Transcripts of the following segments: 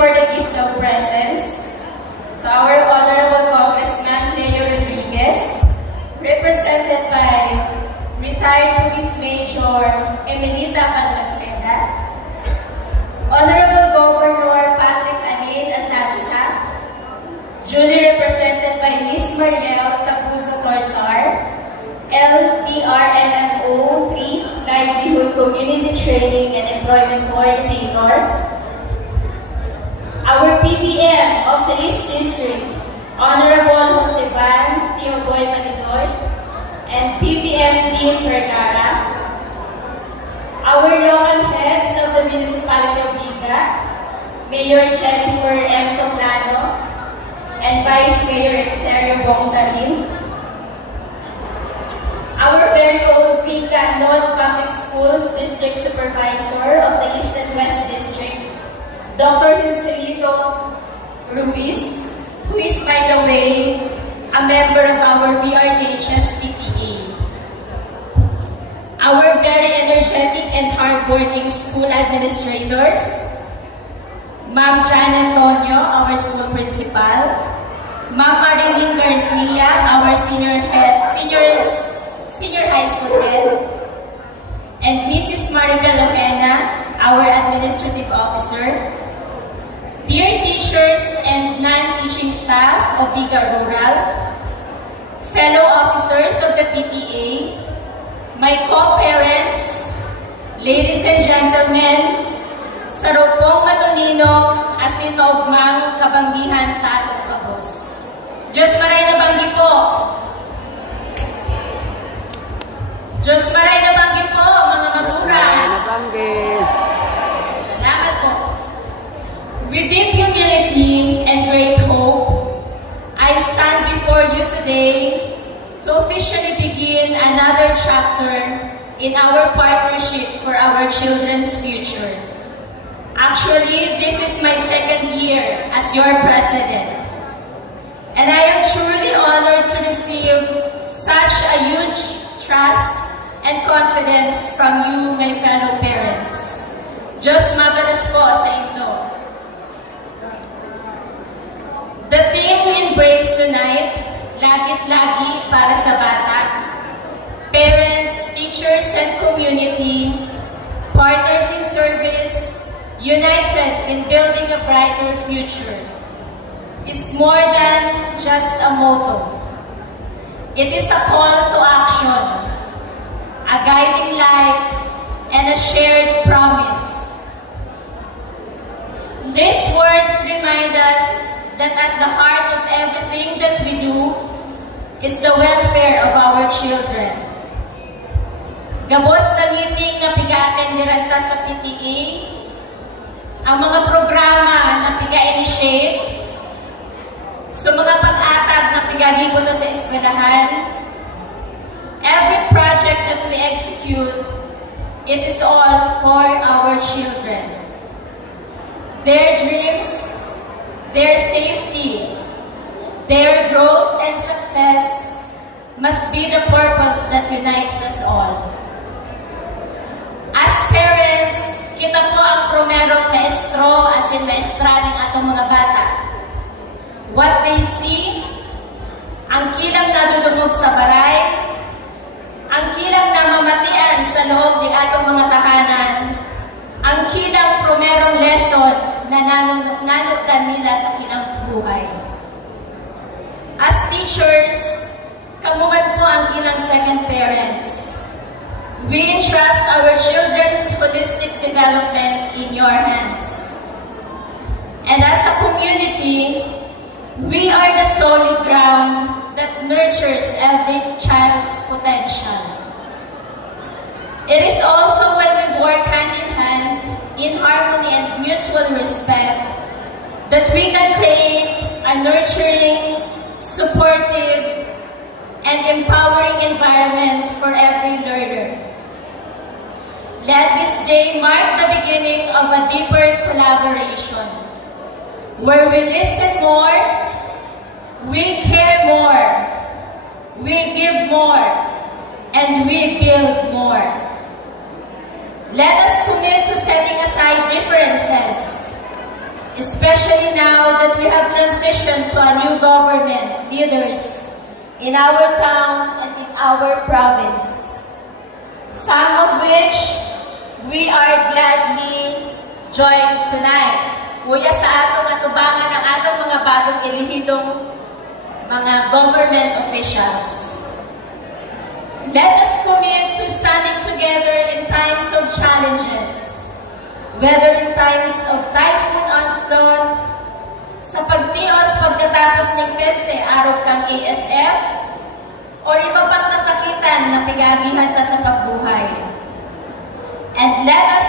for the gift of presence to our Honorable Congressman Leo Rodriguez, represented by retired Police Major Emelita Paglaseda, Honorable Governor Patrick Anin Asanza, duly represented by Ms. Mariel Capuzzo Torsar, LTRMMO 3 Livelihood Community Training and Employment Coordinator, our PBM of the East District, Honorable Joseban Teoboy Malidoy, and PBM Dean Vergara, our local heads of the Municipality of Viga, Mayor Jennifer M. Toplano, and Vice Mayor Eterio Bongdarin, our very own Viga Non-Public Schools District Supervisor of the East and West District, Dr. Joselito Ruiz, who is, by the way, a member of our VRDHS PTA. Our very energetic and hardworking school administrators, Ma'am Jan Antonio, our school principal, Ma'am Marilyn Garcia, our senior high school head, and Mrs. Maribel Ojena, our administrative officer, dear teachers and non-teaching staff of Viga Rural, fellow officers of the PTA, my co-parents, ladies and gentlemen, sarupong matunino, asinogmang kabanggihan sa atong kabos. Diyos maray na banggi po. Diyos maray na banggi po, mga magulang. Salamat po. With deep humility and great hope, I stand before you today to officially begin another chapter in our partnership for our children's future. Actually, this is my second year as your president, and I am truly honored to receive such a huge trust and confidence from you, my fellow parents. Diyos mabalas po sa inyo. The theme we embrace tonight, Lagit Lagi para sa bata, parents, teachers, and community, partners in service, united in building a brighter future, is more than just a motto. It is a call to action, a guiding light, and a shared promise. These words remind us that at the heart of everything that we do is the welfare of our children. Gabos na meeting na pigaten diranta sa PTA, ang mga programa na piga-initiate, sa mga pag-atag na pigagibo na sa eskwelahan, every project that we execute, it is all for our children. Their dreams, their safety, their growth and success must be the purpose that unites us all. As parents, kita po ang promerong maestro as in maestra ng atong mga bata. What they see, ang kilang nadudumog sa baray, ang kilang namamatian sa loob ng atong mga tahanan, ang kilang promerong lesson na nanuktan nila sa kilang buhay. As teachers, kamuman po ang kilang second parents. We entrust our children's holistic development in your hands. And as a community, we are the solid ground that nurtures every child's potential. It is also when we work hand in hand, in harmony and mutual respect, that we can create a nurturing, supportive, and empowering environment for every learner. Let this day mark the beginning of a deeper collaboration, where we listen more, we care more, we give more, and we build more. Let us commit to setting aside differences, especially now that we have transitioned to a new government leaders in our town and in our province, some of which we are gladly joined tonight. Kuya sa atong atubangan ng atong mga bagong ilihidong mga government officials. Let us commit to standing together in times of challenges, whether in times of typhoon onslaught, sa pagtios pagkatapos ng peste arog kang ASF, o iba pang kasakitan na pigagihan ta sa pagbuhay. And let us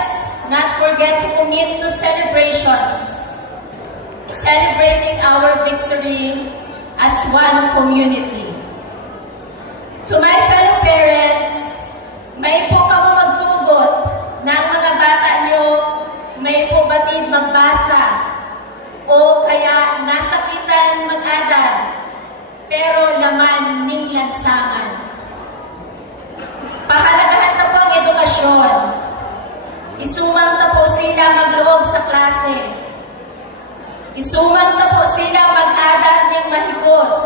not forget to commit to celebrations, celebrating our victory as one community. To my fellow parents, may po kamo magtugot ng mga bata nyo, may po batid magbasa, o kaya nasakitan mag-adal, pero laman ning lansangan. Pahalagahan na po ang edukasyon. Isumang na po sila magloob sa klase. Isumang na po sila mag-adal ng mahigos.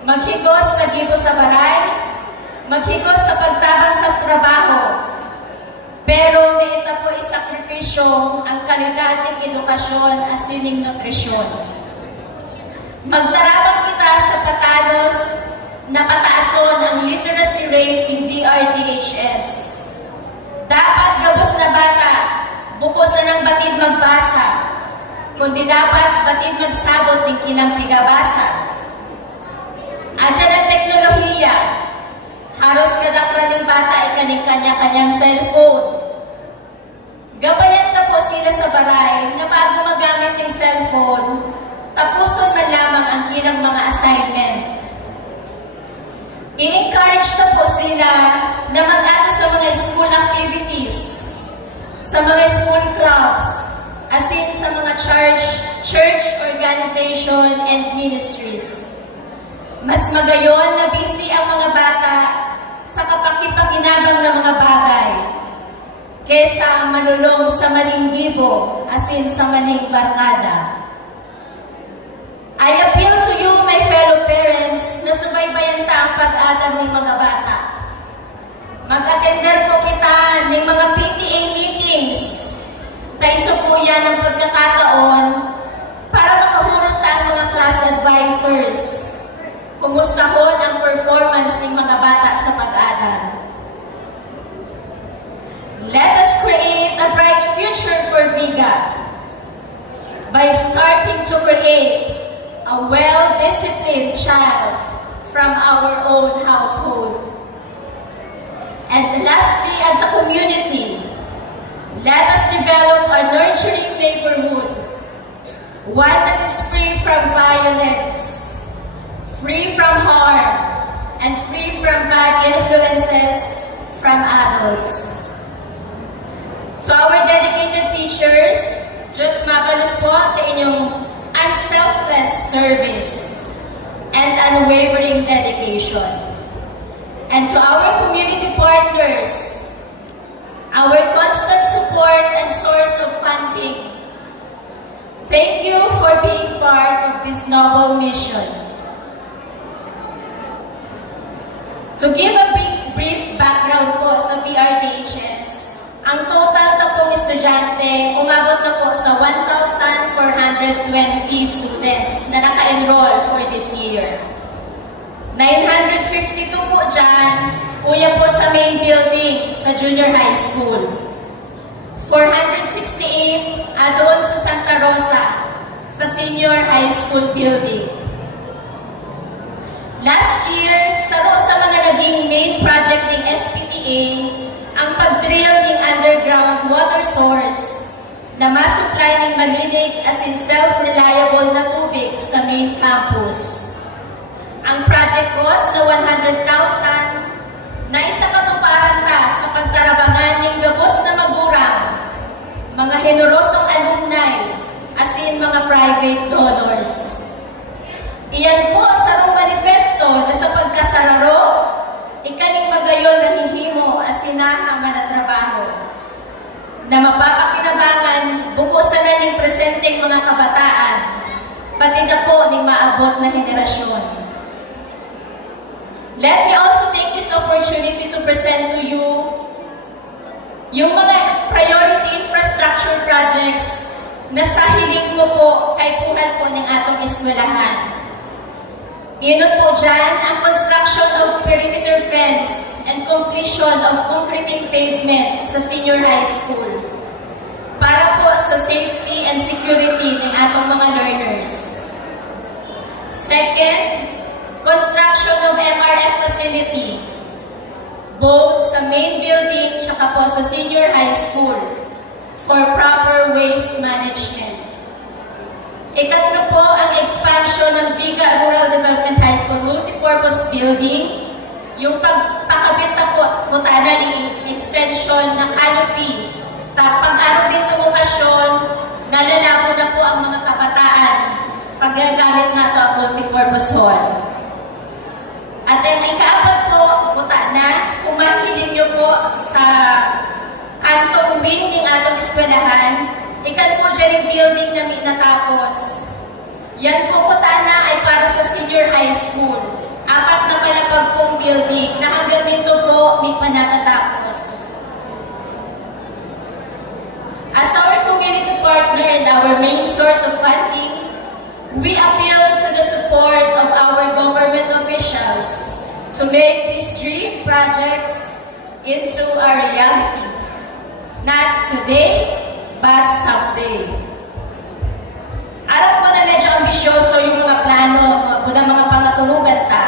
Maghigos sa gibo sa baray, maghigos sa pagtabang sa trabaho. Pero naita po isakripisyo ang kalidad ng edukasyon at sining nutrisyon. Magtarabang kita sa patalos na pataason ang literacy rate in VRDHS. Dapat gabos na bata, bukos na ng batid magbasa, kundi dapat batid magsabot ng kinang pigabasa. At dyan ang teknolohiya, haros kadakra ng bata ikaning kanya-kanyang cellphone. Gabayan na po sila sa baray na bago magamit yung cellphone, tapuson man lamang ang kinang mga assignment. I-encourage na po sila na mag-ano sa mga school activities, sa mga school clubs, as in sa mga church organization and ministries. Mas magayon na busy ang mga bata sa kapakipakinabang ng mga bagay kesa manulong sa maling gibo, as in sa maling barkada. I appeal to you, my fellow parents, na subaybayan ta ang pag-atam ng mga bata. Mag-attender po kita ng mga PTA meetings na isukuya ng pagkakataon para makahulog ta ang mga class advisors. Kumustahon ang performance ng mga bata sa pag-aaral. Let us create a bright future for Viga by starting to create a well-disciplined child from our own household. And lastly, as a community, let us develop a nurturing neighborhood, one that is free from violence, free from harm, and free from bad influences from adults. To our dedicated teachers, Diyos mabalos po sa inyong unselfless service and unwavering dedication. And to our community partners, our constant support and source of funding, thank you for being part of this noble mission. To give a brief background po sa VRDHS, ang total na pong estudyante umabot na po sa 1,420 students na naka-enroll for this year. 952 po dyan, kuya po sa main building sa junior high school. 468 doon sa Santa Rosa sa senior high school building. Last year, saro sa mga naging main project ng SPTA ang pag-drill ng underground water source na masupply ng malinig as in self-reliable na tubig sa main campus. Ang project cost na 100,000 na isa katuparan ta sa pagtarabangan ng gabos na magurang, mga henerosong alumni as in mga private donors. Iyan po sa manifesto na sa pagkasararo, ikaning magayon na hihimo as sinahaman at trabaho na mapapakinabangan bukusan na ng presensya pati na po ng maabot na henerasyon. Let me also take this opportunity to present to you yung mga priority infrastructure projects na sa hiling ko po kay puhan po ng atong eskwelahan. Inot po dyan ang construction of perimeter fence and completion of concreting pavement sa senior high school para po sa safety and security ng atong mga learners. Second, construction of MRF facility both sa main building tsaka po sa senior high school for proper waste management. Ikatlo po ang expansion ng Viga Rural Development High School multipurpose building, yung pagpakabit na po kutana ng extension ng canopy. Pag-araw din ng okasyon, nalalabo na po ang mga kabataan pag ginagamit na ito ang multipurpose hall. At ang ikaapat po, kutana, kung mahiling nyo po sa kantong wing ng atong eskwelahan, ikan po dyan yung building na may natapos. Yan po kutana ay para sa senior high school. Apat na palapag pong building na hanggang dito po may panatatapos. As our community partner and our main source of funding, we appeal to the support of our government officials to make these dream projects into a reality. Not today, but someday. Alam ko na medyo ambisyoso yung mga plano, mga pangatulugan ta.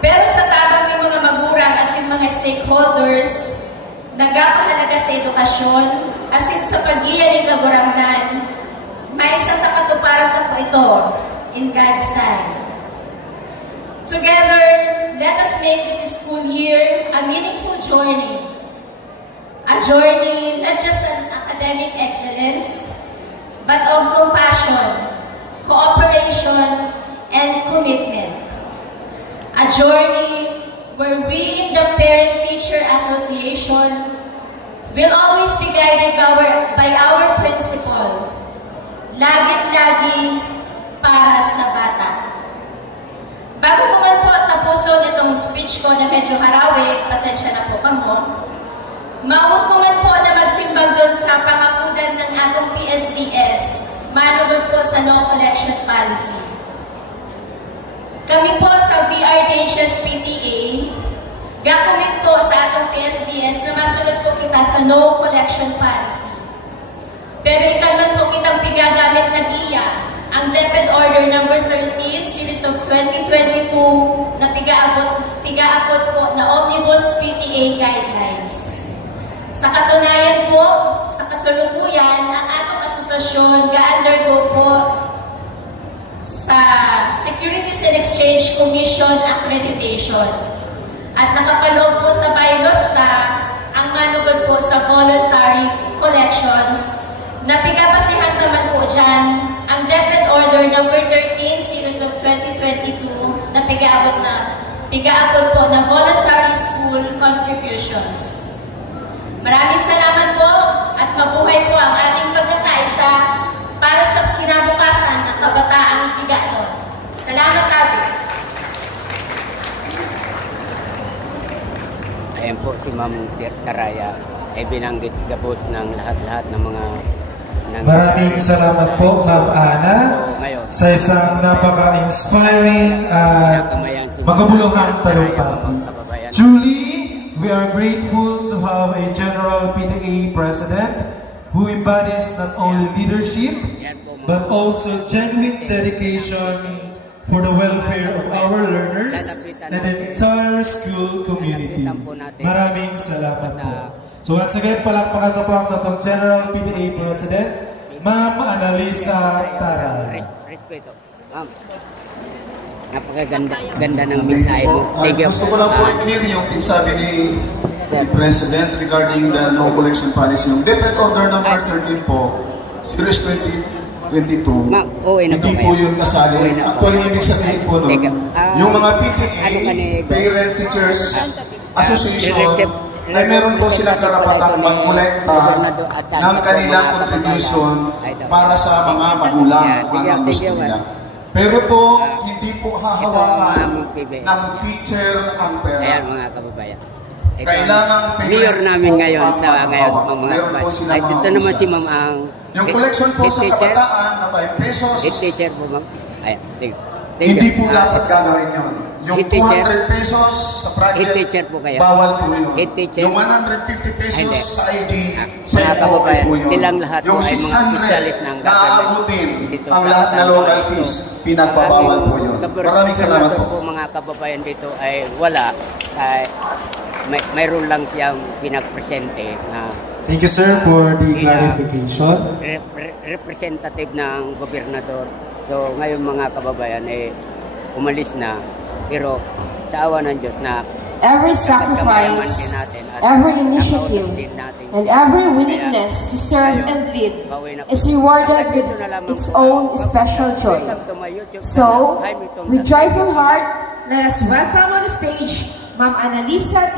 Pero sa tabang ng mga magurang asin mga stakeholders, nagapahalaga sa edukasyon, asin sa pag-iya ng kagurangnan, may isa sa katuparan na po ito, in God's time. Together, let us make this school year a meaningful journey. A journey not just an academic excellence, but of compassion, cooperation, and commitment. A journey where we in the Parent-Teacher Association will always be guided by our principle, lagit-lagi para sa bata. Bago ko man po tapuson itong speech ko na medyo harawi, pasensya na po kamo, maud ko man po na magsimbang doon sa pangakudan ng atong PSDS, manugod po sa no collection policy. Kami po sa VRDHS PTA, gakumit po sa atong PSDS na masunod po kita sa no collection policy. Pero ikalman po kitang pigagamit na diya ang DepEd Order number 13, Series of 2022 na pigaabot po na Omnibus PTA Guidelines. Sa katunayan po, sa kasalukuyan, ang atong asosasyon ga-undergo po sa Securities and Exchange Commission Accreditation. At nakapaloob po sa BILOSTA ang manugod po sa voluntary collections na pigabasihan naman po dyan ang DepEd Order number 13 Series of 2022 na pigaabot po na voluntary school contributions. Maraming salamat po at mabuhay po ang ating pagkakaisa para sa kinabukasan ng kabataang Figanon. Salamat kami. Ayan po si Ma'am Taraya ay binanggit gabos ng lahat-lahat ng mga Maraming salamat po, Ma'am Ana, sa isang napaka-inspiring at magabuluhang talumpati. Truly, we are grateful to have a General PTA President who embodies not only leadership, but also genuine dedication for the welfare of our learners and the entire school community. Maraming salamat po. So once again, palakpakan na po sa itong General PTA President, Ma'am Annalisa Taray. Respeto. Ma'am, napakaganda ng mensahe mo. Thank you. Gusto ko lang po i-clear yung sabi ni President regarding the no collection policy. Yung DepEd Order number 13 po, Series 2022, Ma'am, hindi po yun kasali. Actually, ibig sabihin po nun, yung mga PTA, Parent Teachers Association, ay meron po silang karapatang mag-kolekta ng kanilang contribution para sa mga magulang kung ano ang gusto nila. Pero po, hindi po hahawakan Among PBA. ng teacher ang pera. Ayan mga kababayan. Ito Kailangan ang mayor namin ngayon sa ngayon mga Meron po kababayan. silang Ay, mga ito naman si officers. ma'am ang Yung collection po head sa teacher. kabataan na 5 pesos, Head teacher po ma'am. Ayan, thank hindi you. po dapat gagawin yun. Yung Head teacher. 200 pesos sa project, Head teacher po kayo. bawal po yun. Head teacher. Yung 150 pesos Hindi. sa ID, Mga kababayan, po yun. silang lahat po Yung ay mga 600 specialist ng na government. aabutin Dito ang sa lahat na San local Juan. fees, pinagbabawal po yun. Maraming salamat po. po mga kababayan dito ay wala. Ay, mayroon lang siyang pinagpresente na Thank you, sir, for the clarification. representative ng gobernador. So ngayon mga kababayan ay umalis na. Pero sa awa ng Diyos na Every sacrifice, every initiative, and every willingness to serve and lead is rewarded with its own special joy. So, with joyful heart, let us welcome on the stage Ma'am Annalisa